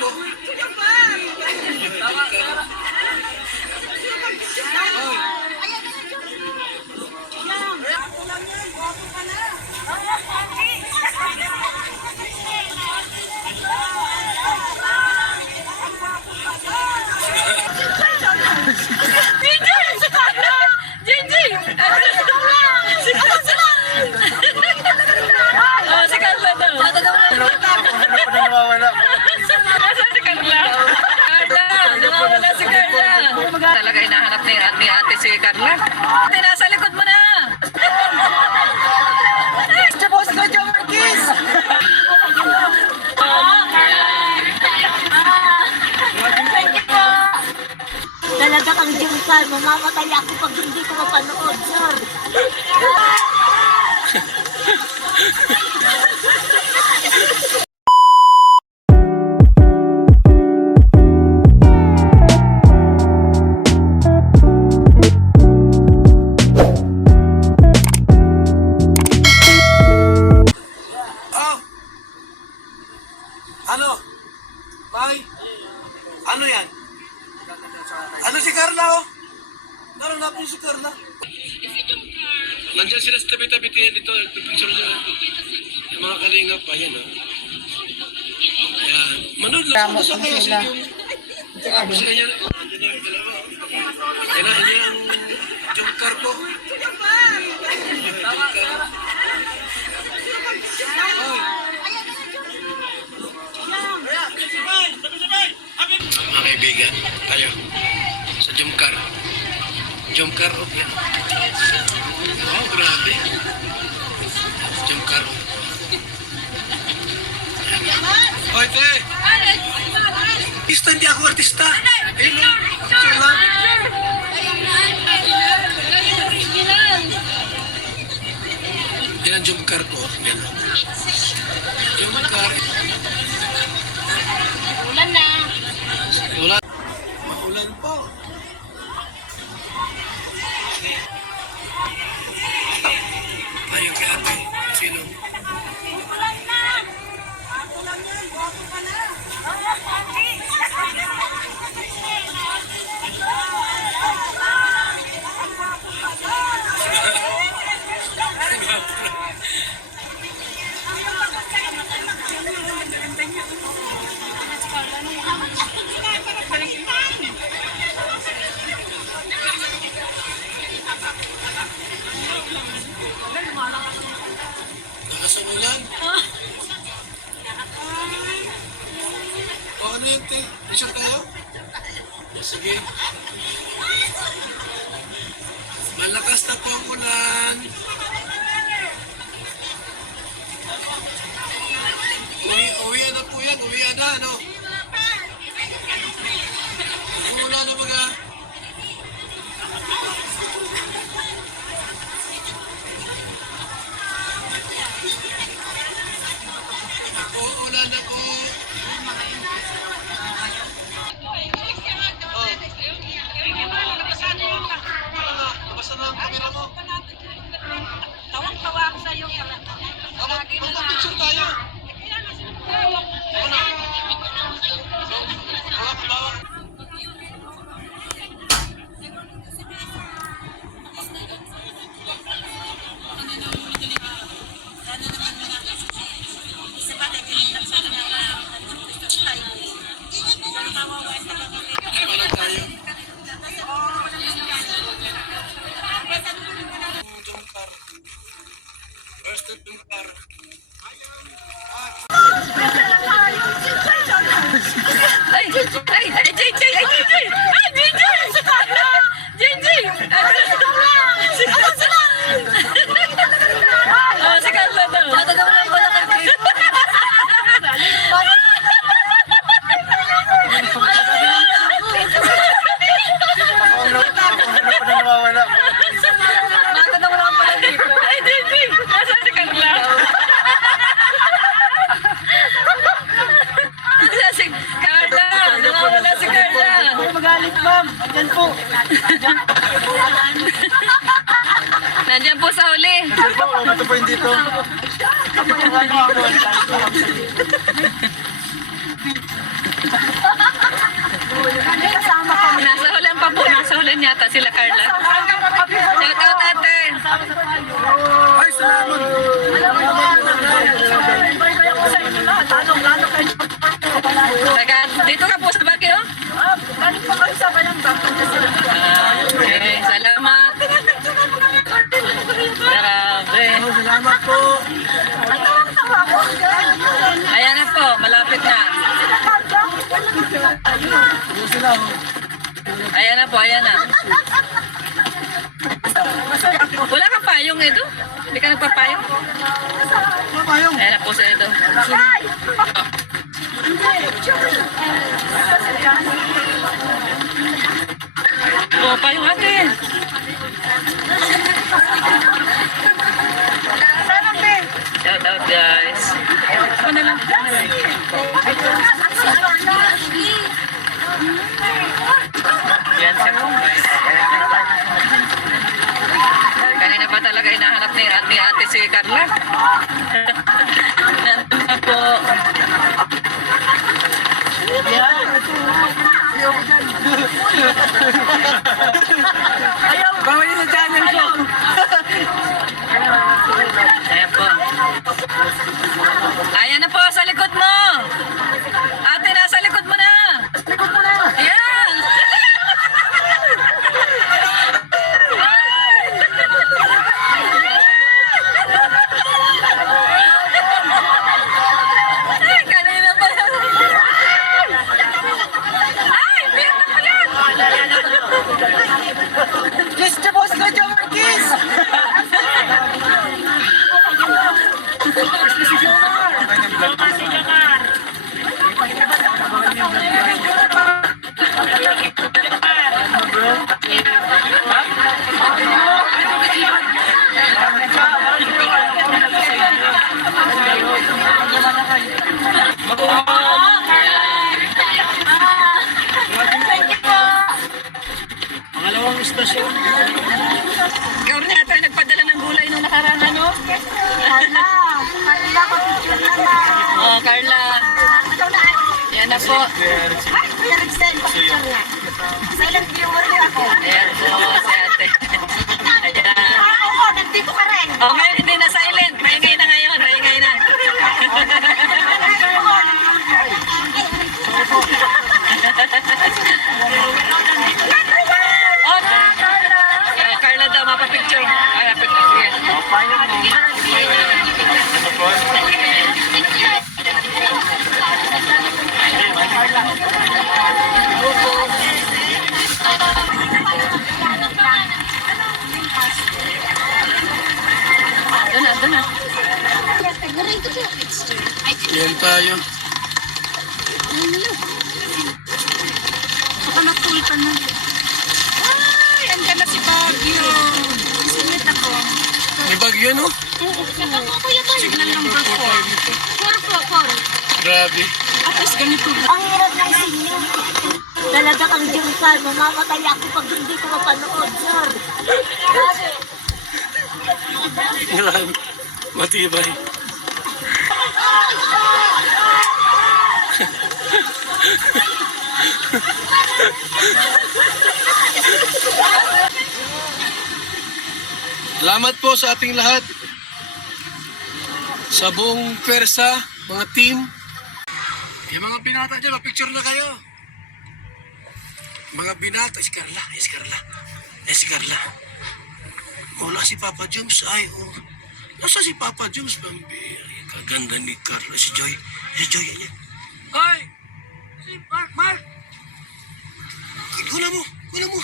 ko. Talaga hinahanap ni ate si Carla. Ate, nasa likod mo na. Tapos ko, Joe Marquez. Talaga kang jungkal, mamamatay ako pag hindi ko mapanood, sir. Oh! Ano? May? Ano yan? Ano si Carla, oh? Naranapin si Carla. Nandiyan sila sa tabi-tabi dito. Picture nyo. Yung mga kalingap. Ayan, oh. Ayan. Manood lang sa kayo sa yung... Tapos na yan. Yan ang jumper ko. Mga kaibigan, tayo sa Jumcar. Jumcar, okay. Wow, grabe. Jumcar. Hoy, te! Artista, hindi ako artista. Ayun, picture lang. Yan ang Jumcar ko. Yan. Jumcar. Ulan na. Ulan. Maulan po. Tayo kay ate. Sino? Ulan na. Ako lang yan, guwapo ka na. Nakasamulan. O ano yun, te? Picture tayo? Sige. Malakas na po ang ulan. Uwian na po yan. Uwian na, ano? Umula na mga. Uulan na po. Nabasa na ang kamera mo. Tawang-tawa ako sa'yo. Magpapicture tayo. Wala tayo. Jumper. First jumper. Ay, JJ! Si Carla! JJ! Si Carla! Oh, si Carla daw. Matagaw lang pala kami. Matagaw lang pala dito. Ay, JJ! Nasaan si Carla? Si Carla! Nawawala si Carla! Magalit, ma'am. Yan po. Nandiyan po sa uli. Ito po yung dito. Ayan yata sila Carla. Shout out ate. Ay, salamat. Taga, dito ka po sa Baguio? Okay, salamat. Grabe. Salamat po. Ayan na po, malapit na. Ayan na po, ayan na. Wala kang payong ito? Hindi ka nagpapayong? Ayan na po sa ito. Oh, payong ate. Shout out guys. Ako na lang. Yan siya po guys. Kanina pa talaga hinahanap ni ate si Carla. Nandun na po. Bawal niyo sa channel ko. Ayan po. Ayan na po, sa likod mo. Ate, nasa likod mo na. Ayan. Ay, kanina pa yan. Ay, piyak na pala. Kiss the boss ko, Joe Marquez. Pangalawang istasyon. Ikaw rin ata nagpadala ng gulay nung nakaraan ano? Carla, papicture na lang. Oh, Carla. Yan na po. Ay, Kuya Rexel, papicture na. Silent viewer din ako. Ayan po si ate. Ayan. Oo, nandito ka rin. Oh, ngayon hindi na silent. Maingay na ngayon. Maingay na. Oh, Carla daw, mapapicture. Ay, mapapicture. Doon na, doon na. Yan tayo. Baka magpulpan na. Ay, andyan na si Baguio. Sumit ako. May bagyo, no? Saka mo kuya to. Signal number 4. 4 po, 4. Grabe. At least ganito. Ang hirap ng sinyo. Talaga kang jungkal. Mamamatay ako pag hindi ko mapanood, sir. Grabe. Matibay. Salamat po sa ating lahat. Sa buong Persa, mga team. Yung mga binata dyan, picture na kayo. Mga binata, si Carla, si Carla. Si Carla. Wala si Papa James. Ay, oh. Nasa si Papa James? Kaganda ni Carla. Si Joy. Si Joy, yan. Ay! Si Mark! Mark! Kuna mo! Kuna mo!